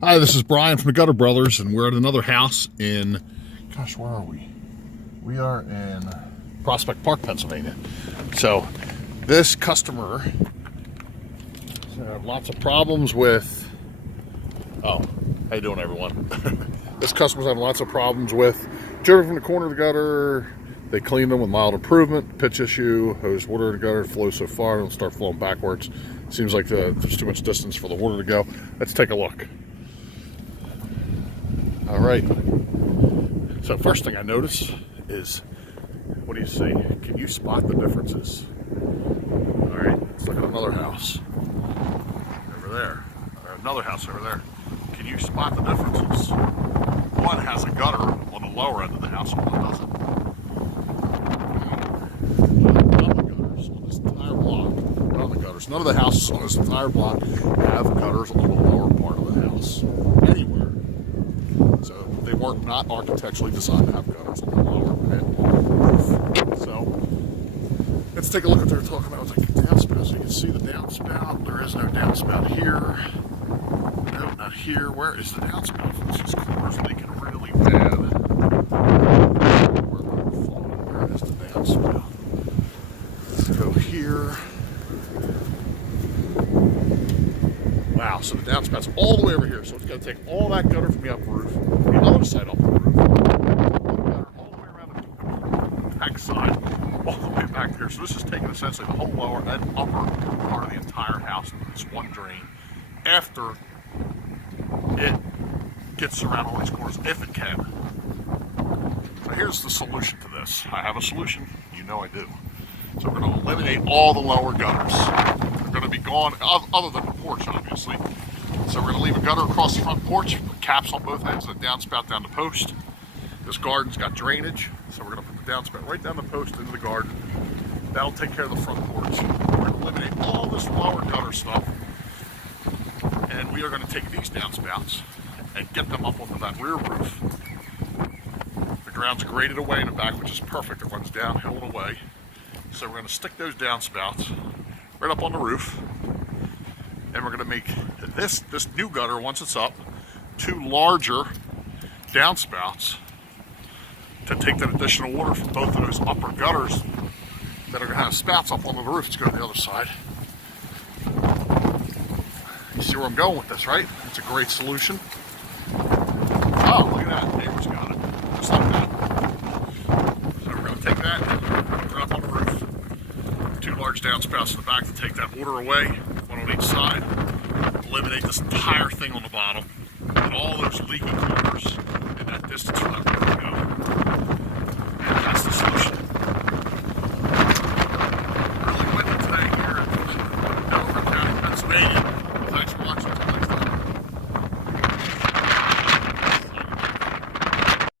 Hi, this is Brian from the Gutter Brothers, and we're at another house in, gosh, where are we? We are in Prospect Park, Pennsylvania. So this customer had lots of problems with, how you doing, everyone? This customer's having lots of problems with dripping from the corner of the gutter. They cleaned them with mild improvement, pitch issue, hose water in the gutter flows so far, it'll start flowing backwards. Seems like there's too much distance for the water to go. Let's take a look. All right, so first thing I notice is, what do you see? Can you spot the differences? All right, let's look at another house over there, or another house over there. Can you spot the differences? One has a gutter on the lower end of the house, and one doesn't. None of the gutters on this entire block, none of the houses on this entire block have gutters on the lower part of the house, anywhere. So they were not architecturally designed to have gutters on the lower roof. So let's take a look at what they're talking about with the downspout. So you can see the downspout. There is no downspout here. No, not here. Where is the downspout? This corner's leaking really bad. Where is the downspout? Let's go here. Wow, so the downspout's all the way over here. So it's got to take all that gutter from the upper roof, the other side up the roof, all the way around the back side, all the way back there. So this is taking essentially the whole lower and upper part of the entire house into this one drain after it gets around all these corners, if it can. So here's the solution to this. I have a solution. You know I do. So we're going to eliminate all the lower gutters. They're going to be gone, other than the porch, obviously. So we're going to leave a gutter across the front porch, put caps on both ends, and a downspout down the post. This garden's got drainage, so we're going to put the downspout right down the post into the garden. That'll take care of the front porch. We're going to eliminate all this lower gutter stuff, and we are going to take these downspouts and get them up onto that rear roof. The ground's graded away in the back, which is perfect. It runs downhill and away. So we're going to stick those downspouts right up on the roof, and we're going to make this new gutter, once it's up, two larger downspouts to take that additional water from both of those upper gutters that are going to have spouts up on the roof to go to the other side. You see where I'm going with this, right? It's a great solution. Oh, look at that. The neighbor's got it. Just like that. So we're going to take that, put it up on the roof. Two large downspouts in the back to take that water away, one on each side. Eliminate this entire thing on the bottom, and all those leaky corners, and that